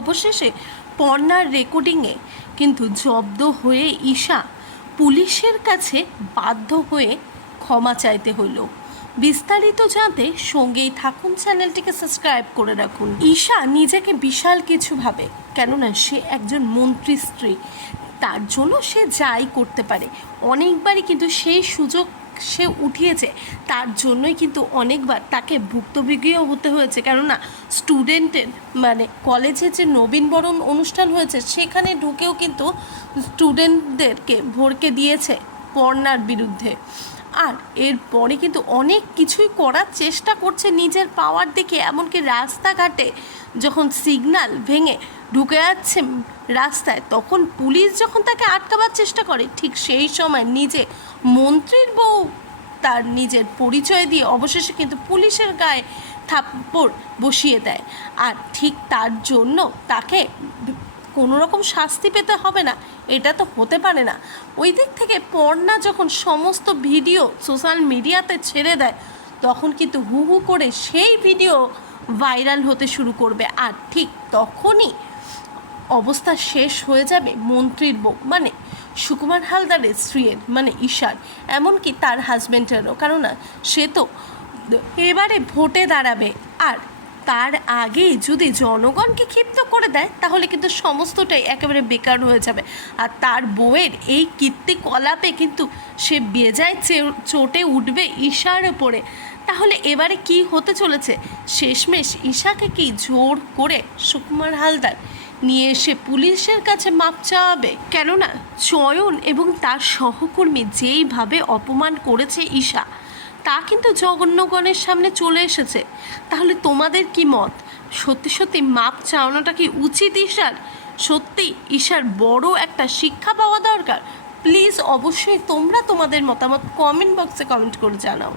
অবশেষে পর্নার রেকর্ডিংয়ে কিন্তু জব্দ হয়ে ঈশা পুলিশের কাছে বাধ্য হয়ে ক্ষমা চাইতে হলো। বিস্তারিত জানতে সঙ্গেই থাকুন, চ্যানেলটিকে সাবস্ক্রাইব করে রাখুন। ঈশা নিজেকে বিশাল কিছু ভাবে, কেননা সে একজন মন্ত্রী স্ত্রী, তার জন্য সে যাই করতে পারে। অনেকবারই কিন্তু সেই সুযোগ সে উঠিয়েছে, তার জন্যই কিন্তু অনেকবার তাকে ভুক্তভোগীও হতে হয়েছে। কেননা স্টুডেন্টের কলেজে যে নবীনবরণ অনুষ্ঠান হয়েছে সেখানে ঢুকেও কিন্তু স্টুডেন্টদেরকে ভড়কে দিয়েছে পর্নার বিরুদ্ধে। আর এরপরে কিন্তু অনেক কিছুই করার চেষ্টা করছে নিজের পাওয়ার দেখে, এমনকি রাস্তাঘাটে যখন সিগন্যাল ভেঙে ঢুকে যাচ্ছে রাস্তায়, তখন পুলিশ যখন তাকে আটকাবার চেষ্টা করে, ঠিক সেই সময় নিজে মন্ত্রীর বউ তার নিজের পরিচয় দিয়ে অবশেষে কিন্তু পুলিশের গায়ে থাপ্পড় বসিয়ে দেয়। আর ঠিক তার জন্য তাকে কোনো রকম শাস্তি পেতে হবে না, এটা তো হতে পারে না। ওই দিক থেকে পর্ণা যখন সমস্ত ভিডিও সোশ্যাল মিডিয়াতে ছেড়ে দেয়, তখন কিন্তু হু হু করে সেই ভিডিও ভাইরাল হতে শুরু করবে। আর ঠিক তখনই অবস্থা শেষ হয়ে যাবে মন্ত্রীর বউ সুকুমার হালদারের স্ত্রীর ঈশার, এমনকি তার হাজব্যান্ডেরও। কারণ সে তো এবারে ভোটে দাঁড়াবে, আর তার আগেই যদি জনগণকে ক্ষিপ্ত করে দেয় তাহলে কিন্তু সমস্তটাই একেবারে বেকার হয়ে যাবে। আর তার বউয়ের এই কীর্তিকলাপে কিন্তু সে বেজায় চটে উঠবে ঈশার ওপরে। তাহলে এবারে কি হতে চলেছে? শেষমেশ ঈশাকে কি জোর করে সুকুমার হালদার নিয়ে এসে পুলিশের কাছে মাপ চাওয়াবে? কেননা চয়ন এবং তার সহকর্মী যেইভাবে অপমান করেছে ঈশা, তা কিন্তু জগন্যগণের সামনে চলে এসেছে। তাহলে তোমাদের কি মত? সত্যি সত্যি মাপ চাওয়ানোটা কি উচিত ঈশার? সত্যি ঈশার বড় একটা শিক্ষা পাওয়া দরকার। প্লিজ অবশ্যই তোমরা তোমাদের মতামত কমেন্ট বক্সে কমেন্ট করে জানাও।